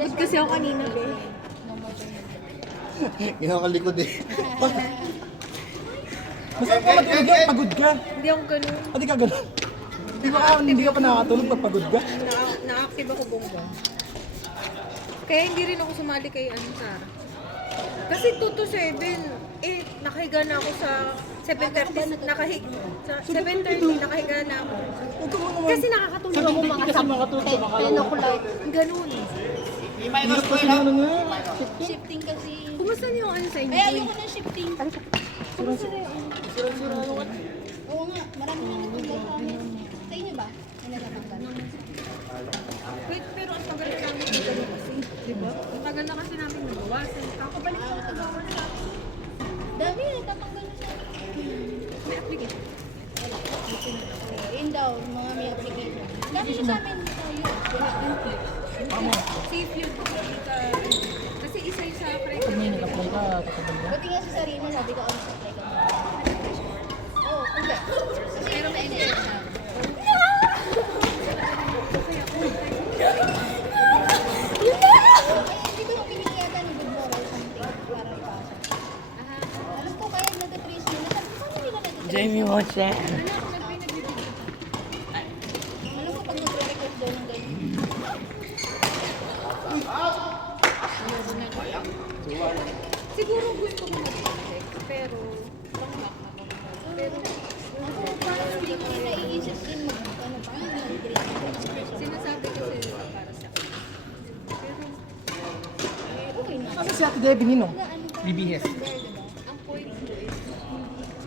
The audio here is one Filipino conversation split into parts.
Pagod kasi ako kanina, be. Kinakalikod eh. Masarap ka matulog yan, pagod ka. Hindi ako ganun. Hindi ka ganun. Hindi ka pa nakakatulog pag pagod ka. Na-active ako bongga. Kaya hindi rin ako sumali kay Sarah. Kasi 2 to 7, nakahiga na ako sa 7:30. Sa 7:30, nakahiga na ako. Huwag ka mo naman. Kasi nakakatulog ako mga Kasi makatulog ka, 10 o'clock. Ganun. Hirap kasi na ano nga. Shifting kasi. Kumusta niyo yung sa inyo? Ay, ayoko ng shifting. Kumusta na yung Oo nga, marami na natanggal sa amin. Sa inyo ba? May natatanggal? Wait, pero ang tagal na namin nagawa kasi. Diba? Ang tagal na kasi namin nagawa. Kakabalik ko na nagawa na natin. Dami, natatanggal na sa amin. May application. Yun daw, mga may application. Dami na sa amin. Safe yun. Kasi isa yung sa credit. Pag may nag-apply ka, tatagol ka. Buti nga si Sarina, sabi ko, ano sa apply ka? Oo, hindi. Pero may NS na. Hindi ko pinili yata ni Good Moral something para ipasa. Alam ko kaya nag-trace nila. Sabi ko, paano nila nag-trace? Jamie wants that. Alam ko pag nag-request daw ng ganyan. Siguro gusto ko mag-check, pero pang-lock na ko. Pero Ako, parang hindi ko na naiisip din ano pa, nag-trace. sinasabi kasi para sa akin. Pero Okay na. Kasi si Ate Debbie Nino. Ano pa? BBS. ang point ko is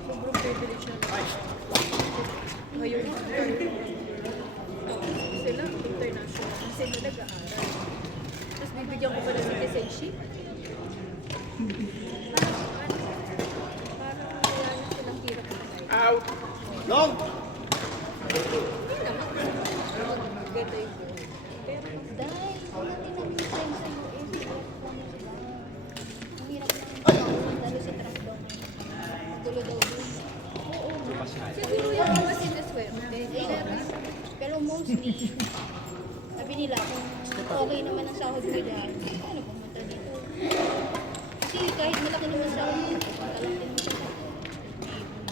sobrang privilege na ngayon sila international sila nag-aaral. Tapos bibigyan ko pa ng citizenship. Parang wala na silang hirap na tayo. Out! Long! Hindi naman. Ganda yung buhay. Pero Dahil, wala din namin yung friends sa US. Hirap po na sila. Ang hirap lang. Lalo sa truck daw. Magulo daw dun. siguro yung mga sinaswerte. Pero mostly, sabi nila kung okay naman ang sahod mo dyan, ano pumunta dito? Kasi kahit malaki naman sahod mo, pumunta lang din mo sa sahod.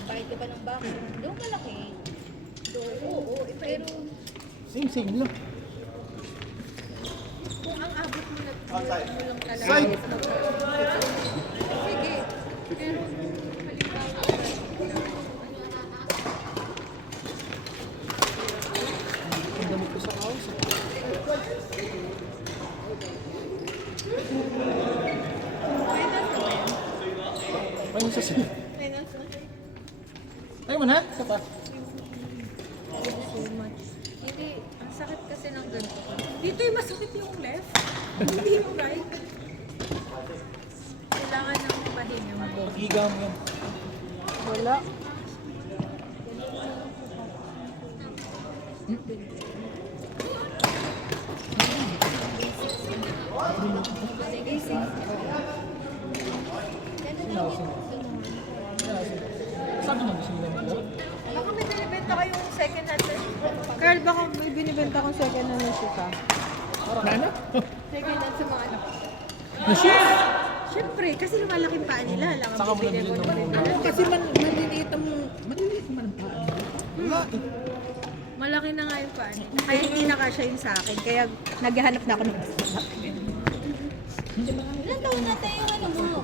Kahit ka pa ng bako, doon malaki. Doon, oo, pero Same lang. Kung ang abot mo na Outside. mo lang talaga Side. is sige. Pero halimbawa, Ang dami ko sa house. Ano sa sila? Tayo mo na? Isa pa. so much. Hindi, ang sakit kasi ng ganito. Dito yung masakit yung left. Hindi yung right. Kailangan ng pahinga mo. Giga mo yan. Wala. Sabi niya, gusto nila mo. Baka may binibenta kayong second hand. Carl, baka may binibenta kong second hand na shoes ah. Nana? Second hand sa mga anak. Na shoes? Siyempre, kasi lumalaki pa nila. Alam Saka mo, mo bibili nabili ko ng na rin. Kasi maliliit naman ang paan. Wala eh. Malaki na nga yung paan. Kaya hindi na kasya yun sa akin. Kaya naghahanap na ako ng ilan taon na tayo ano mo?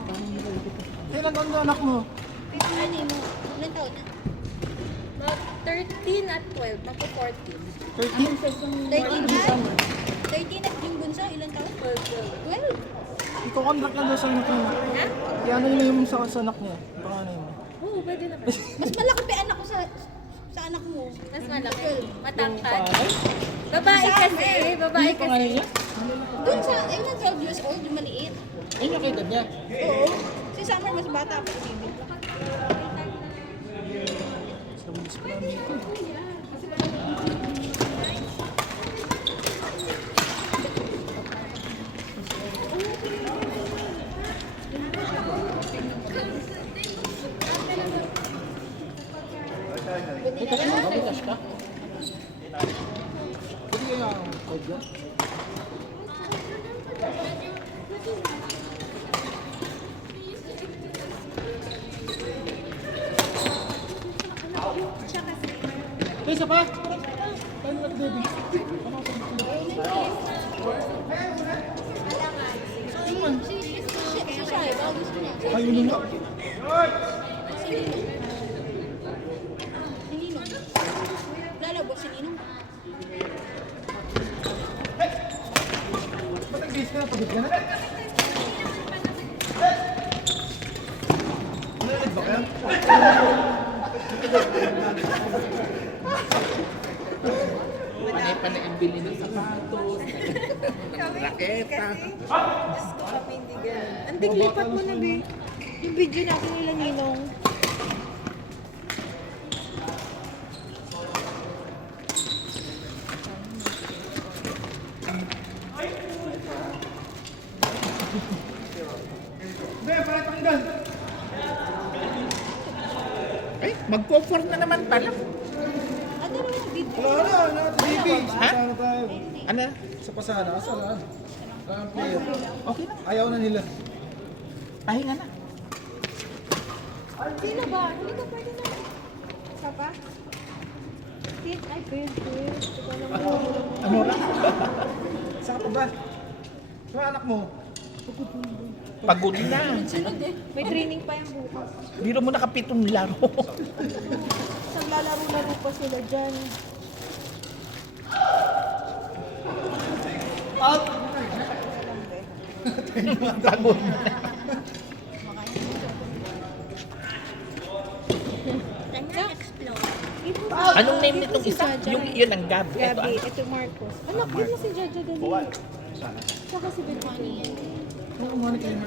Kailan ang anak mo? Ano mo? Ilan taon na? Mga 13 at 12, magpo 14. 13? 13 na? 13 at yung bunso, ilan taon? 12. Ikaw contract lang daw sa anak niya. Ha? Kaya ano yun yung sa anak niya? Baka ano yun. Oo, pwede naman. Mas malaki pa anak ko sa anak mo. Mas malaki. Matangkad. Pangalan? Babae kasi. Babae Ano pangalan kasi. niya? Doon sa, ayun na 12 years old, yung maliit. Ayun yung kaedad niya. Oo. Si Summer mas bata pa si Bibi. Sa mga pa namin dito. May cash ka? May cash ka? Pwede kaya ang code yan? Ito, isa pa. Paano lang, baby? Si Shai, baka gusto niya. Ayun na nga. Si Ninong. Lalabo si Ninong. Ba't ang base ka na? Pagod ka na? Nalalag ba kaya? Panay pa na bili ng sapatos, ng raketa. Diyos ko kami hindi ganun. Antik, lipat mo na, be. Yung video natin nila Ninong. Hindi, para tanggal. Ay, mag-comfort na naman pala. Ano naman yung video? Wala na, baby. Ha? Pasana tayo. Ano? Sa pasana, saan? Saan player? Okay na. Ayaw na nila. Pahinga na. Sino ba? Hindi ka pwede na. Isa pa? Ay, pwede. Ikaw lang mo. Ano na? Saan ka ba? Sa anak mo? Pagod na. Sunod eh. May training pa yung bukas. Biro mo nakapitong laro. Naglalaro-laro pa sila dyan. Pagod na. Anong name nitong isa? Yung yun ang Gab. Ito Gabi, ito Marcos. Anak, yun na si Jaja Dali. Saka si Betty. Ano kumani kayo?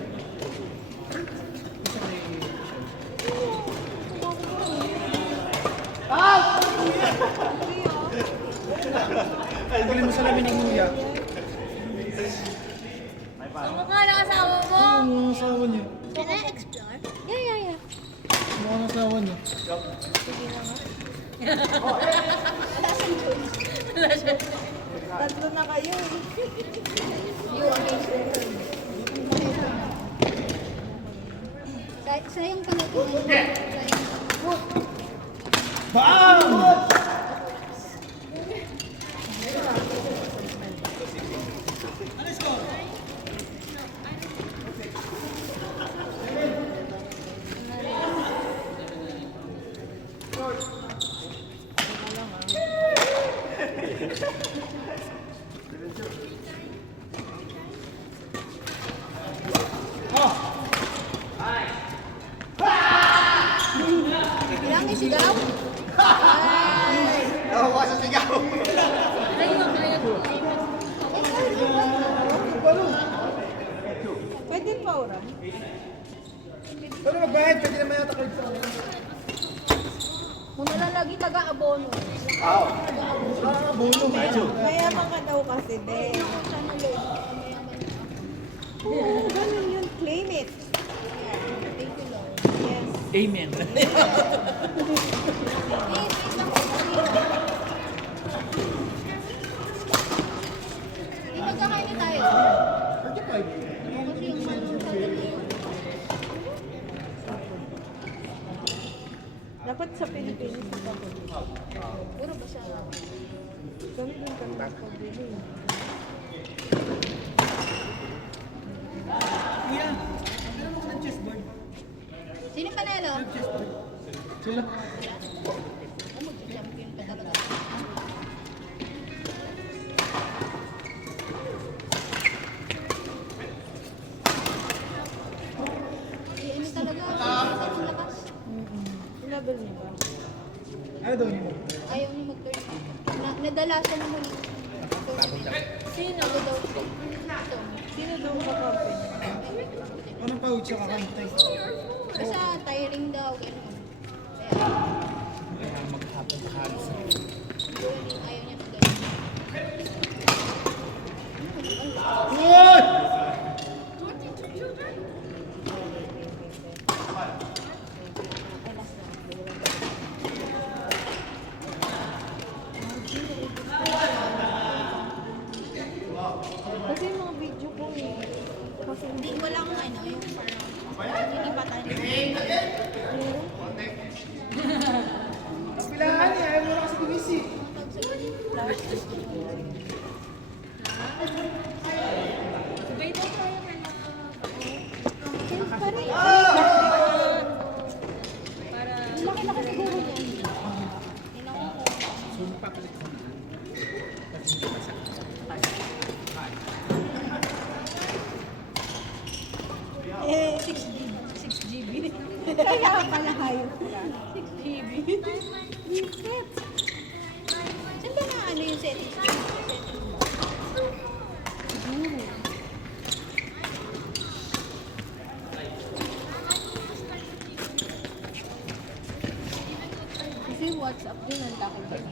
Ay, galing mo sa lamin ng luya. Ang mukha ng asawa mo. Ano ang asawa niyo? Can I explore? Yeah. Ano ang asawa niyo? Tatlo na kayo eh. You against sayang ka na ito. Bang! Ilang isigaw? Nakuha sa sigaw. Pwede pa oram. Pero magbayad, pwede naman yata kayo sa akin. Muna lang lagi taga-abono. Ah, bono. Mayaman ka daw kasi, be. Sana Lord. Oo, ganun yun. Claim it. Thank you, Lord. Yes. Amen. Magkakain na tayo. 35. Kasi yung manong tagal na yun. Dapat sa Pilipinas ito. Puro ba sa... Kami dun kami mas pabili. Kuya, ano mo ng chessboard? Sino panalo? Sila. Ako mag-champion ka talaga. Ano talaga? Ang lakas. Level niya ba? Ano daw niyo? Ayaw niya mag-turn. Nadalasan mo muli. Sino? Ako daw. Ito. Sino daw ka-company? Anong pouch siya kakantay? Basta tiring daw. Ganun. Kaya Maghapon-halos. siguro din ayaw niya mag-turn. What? Kasi yung mga video ko eh. Kasi Hindi, wala akong ano, yung parang hindi pa tayo. Kaya pala hayop ka. 6 GB. Saan ba na ano yung settings? Kasi WhatsApp din ang laki din.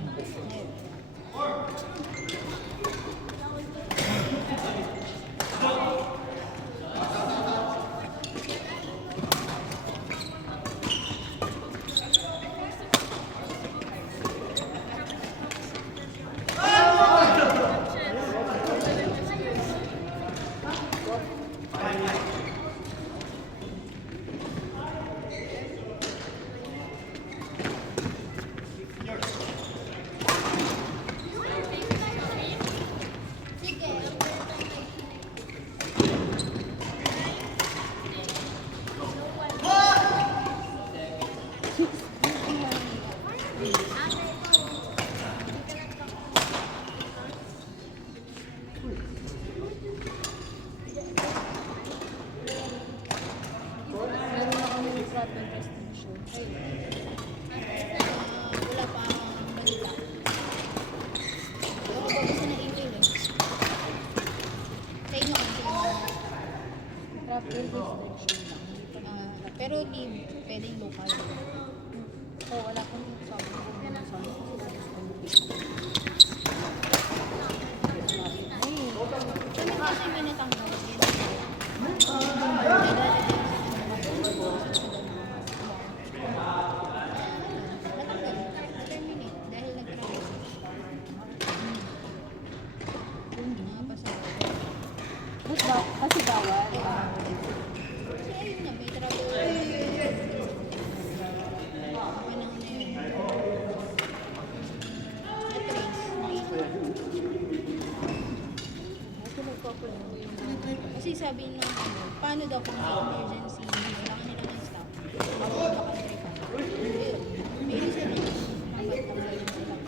Meron na kami yung fraud investigation. Wala pa akong balita. Ako ba gusto na email eh. Sa inyo kasi Travel restriction lang. pero di pwedeng local. Oo, wala kang sabi ko kung ano sa Kami kasi may natanggal din. Terminate dahil nag-travel. Ba't ba? Kasi bawal. Kasi ayun na, may travel. Panahon na yun. Kasi sabi nung paano daw kung may emergency, kailangan nila ng staff. Ako country pa. May reason na dapat emergency lang.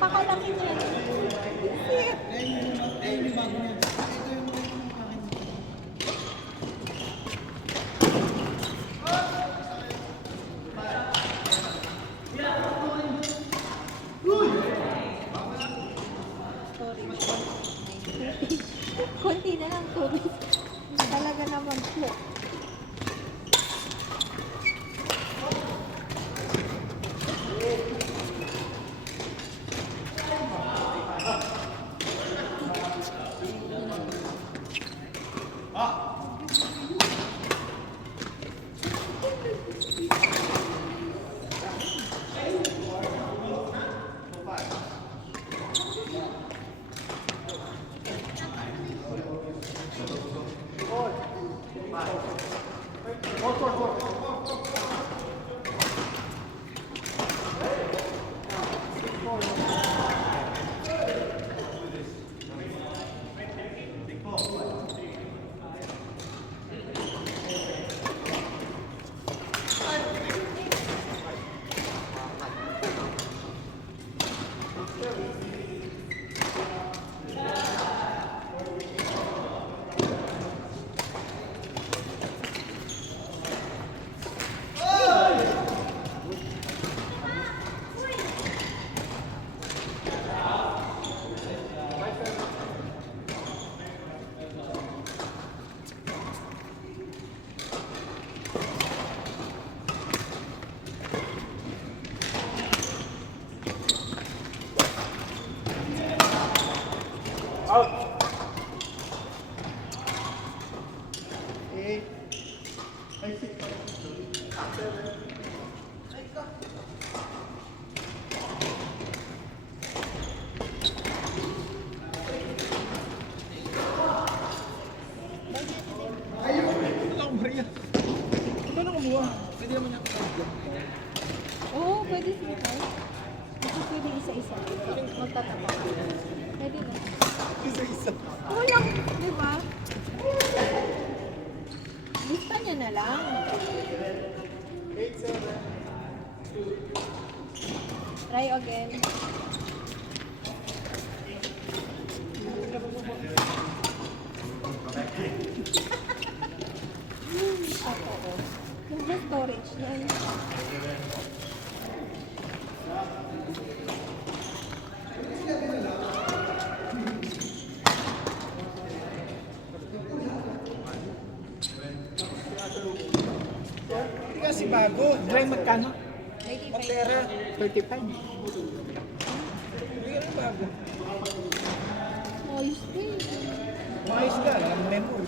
Pakalaki niya. Konti na lang tubig. Talaga naman po. Wala akong bariya. Ikaw na kumuha. Pwede naman niya ako. Oo, pwede sila. Kasi pwede isa-isa. Magtatapak. Pwede na. Isa-isa. Oo lang, di ba? Lista niya na lang. Try again. Ako. Yung storage niyan. Hindi kasi bago. Dry magkano? 95. Matera. 35. Hindi ka bago. Ayos din. Maayos ka. Ang memory.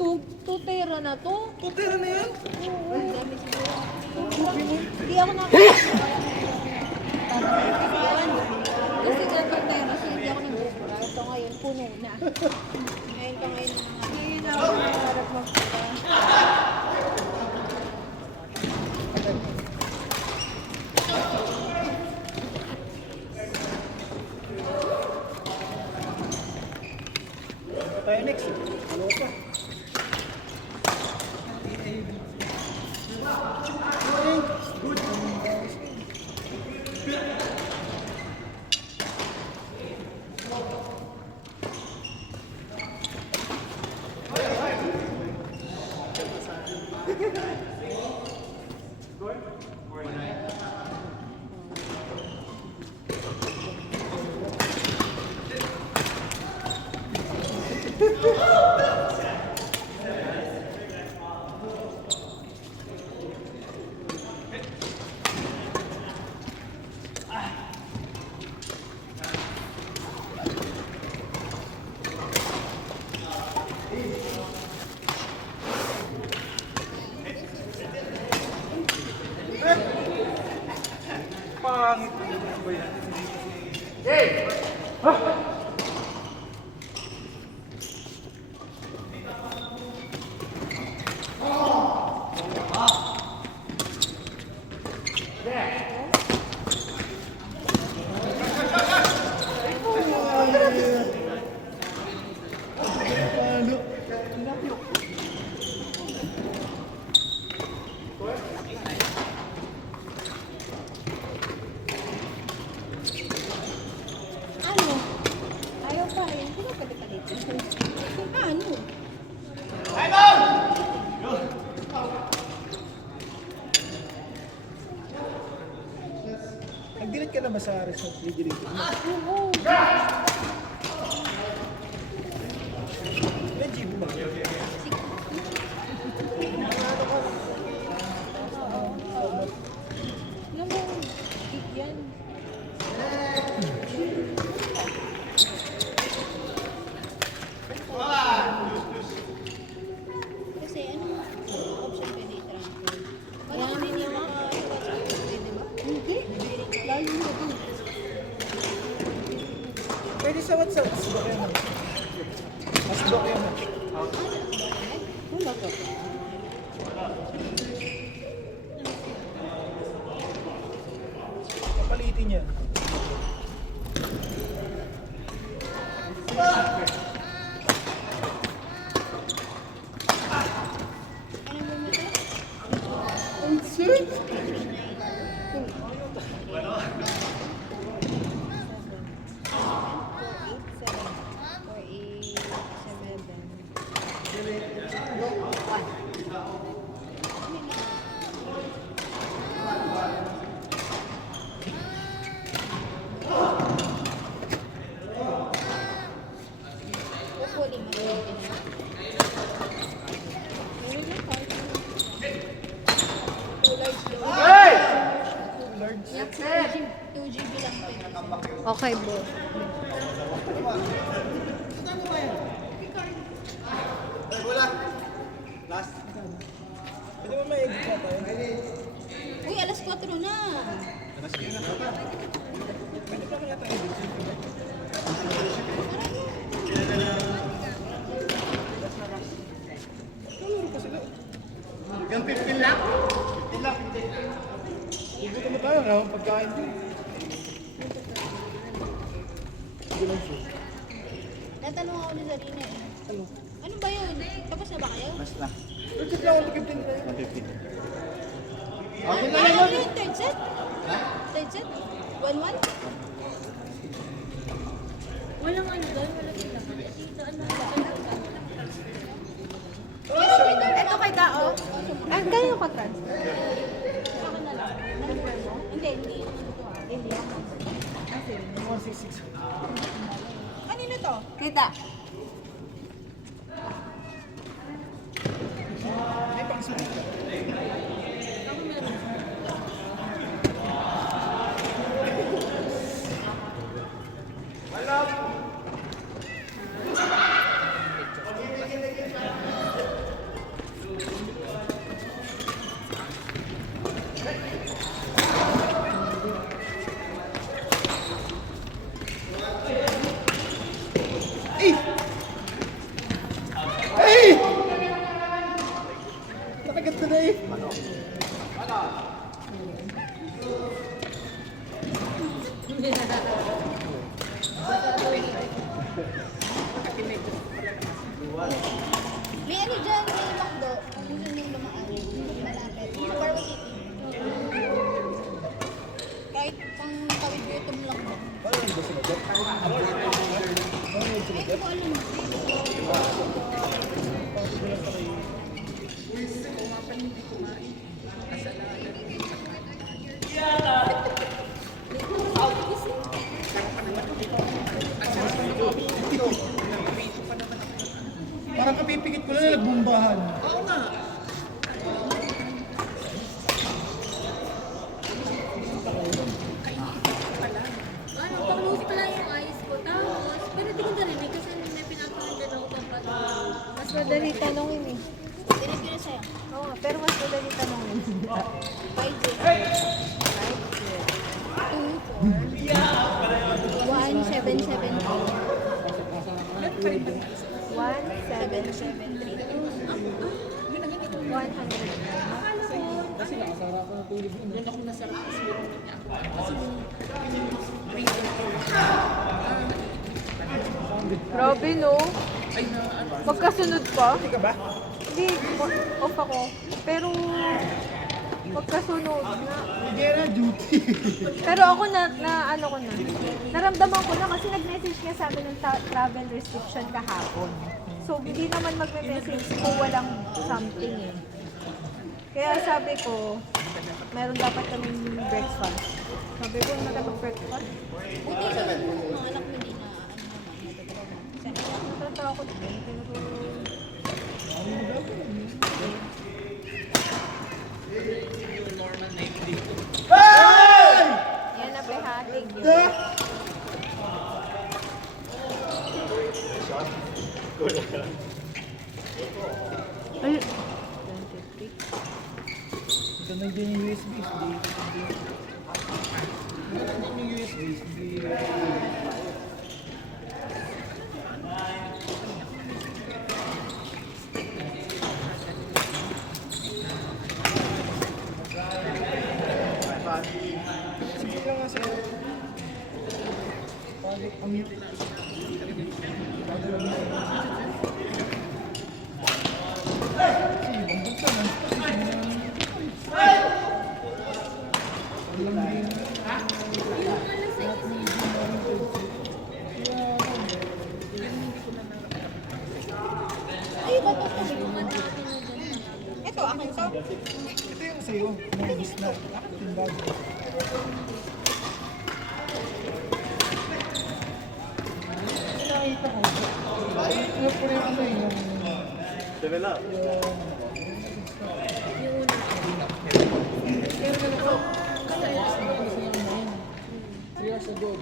2 tera na to. Matera na yan. Oo. Dami siguro. Hindi ako na. Kasi nga 2 tera, so hindi ako nag-ubra. So ngayon, puno na. Ngayon pa ngayon na nga. Ngayon na ako harap magpura. Tayo next. Ano pa? Pangit. Ano ba yan? Ano? Ayaw pa rin. Hindi ba pwede pa dito? Ano? Nag-delete ka na ba sa result? Di-delete mo. Oo. May GB ba? Alam mo, gig yan. Kasi ano option pwede i-transfer? Kaya hindi niya pwede ba? Hindi. Lalo na ito. Pwede sa WhatsApp. Asbok yan. Asbok yan. Wala ka. Papalitin yan. Ano mo ito? Hopefully, mag-ready na. Meron na card. 2 large daw. Yak, 2 GB lang pwede. Okay, bro. Pwede mo ma-edit na tayo? Uy, alas 4 na. Pwede pa kaya tayo edit? Yung 15 lang? 15 lang, 15. Ibuto mo tayo, no? Pagkain din. Natanong ako ni Zarina eh. Ano ba yun? Tapos na ba kayo? Mas na. Check lang, 115 tayo. 115. Ako na Ano lang. yun? Third set? Third set? 1-1? Walang ano doon, walang kita. Dito, ano Ito kay Dao. Ah, ganyan ka transfer. Ako na lang. Number mo? Hindi, hindi. Hindi ako. 166. Kanino to? Kita. May pang-sulit ka. Ay! Ay! Nakagat na eh. May ano dyan, may McDo. Kung gusto nyo lumaan. Malapit. Sa Parwa City. Kahit pang tawid ko itong lang ba? Paano yung gusto mo dyan? Paano yung gusto mo Ay, dyan? ko alam. Parang kapipikit ko lang na nagbumbahan. Oo nga. Ano, pang-lose pala yung eyes ko. Tapos, pero di ko narinig kasi may pinapakita ako ng pato. Mas madali tanongin eh. Dinig ko na sa'yo. Oo, pero mas madali tanongin. 1 Nakasara ko ng tulog yun. Doon ako nasarap sa siguro niya. Kasi Grabe no? ay na ano. Magkasunod pa? Hindi ka ba? Hindi, off ako. Pero, magkasunod na. Hindi na duty. Pero ako ano ko na, naramdaman ko na kasi nag-message niya sa amin ng travel restriction kahapon. So, hindi naman magme-message kung walang something eh. Kaya sabi ko, meron dapat kaming breakfast. Sabi ko, nakapag-breakfast. Buti sa mga anak mo din na ano naman, natutuwa. Natatakot din. Yung normal na hindi ko. Yan na behati. Ay, 23. Ito na din yung USB. Hindi. Ito na yung USB. Hindi. Sige lang nga sa'yo. Pagod pamit. Ay, iba to. Ito, akin to. Ito yung sa'yo. Nangis na. Yung bago. Nakita ko. Yung puro yung ano yung... Years ago,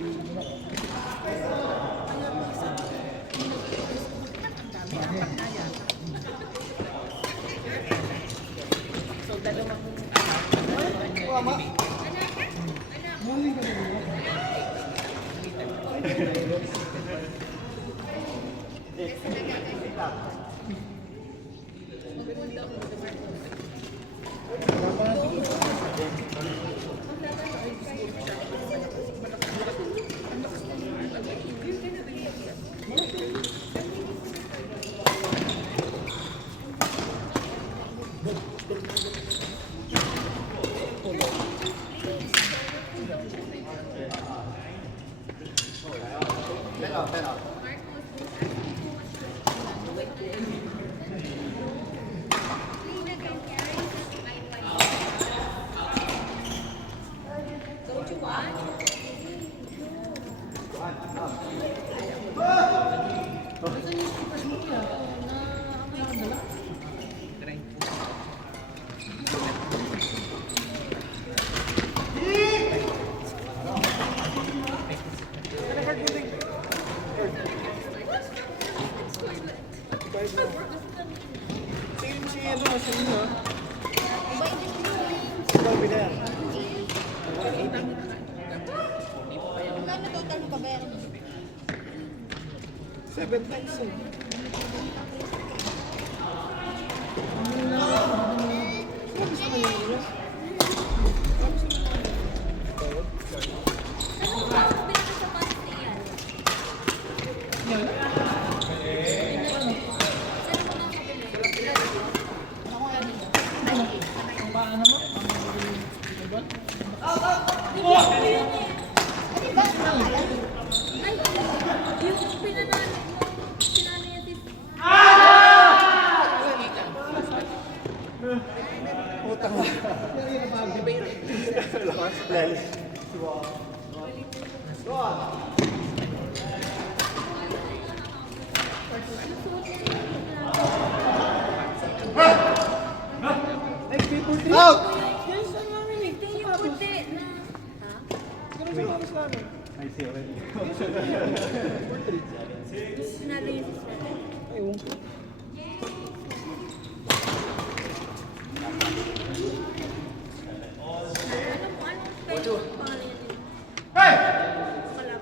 So, dalawang Maling ka na Magkano total mo babayaran mo? 7,000. Out!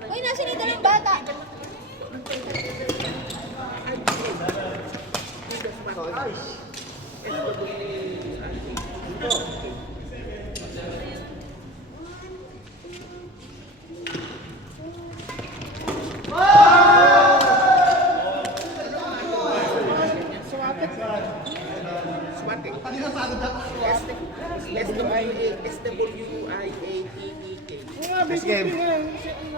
Uy, nasinita ng bata. SWIATEK. Nga, basic nga.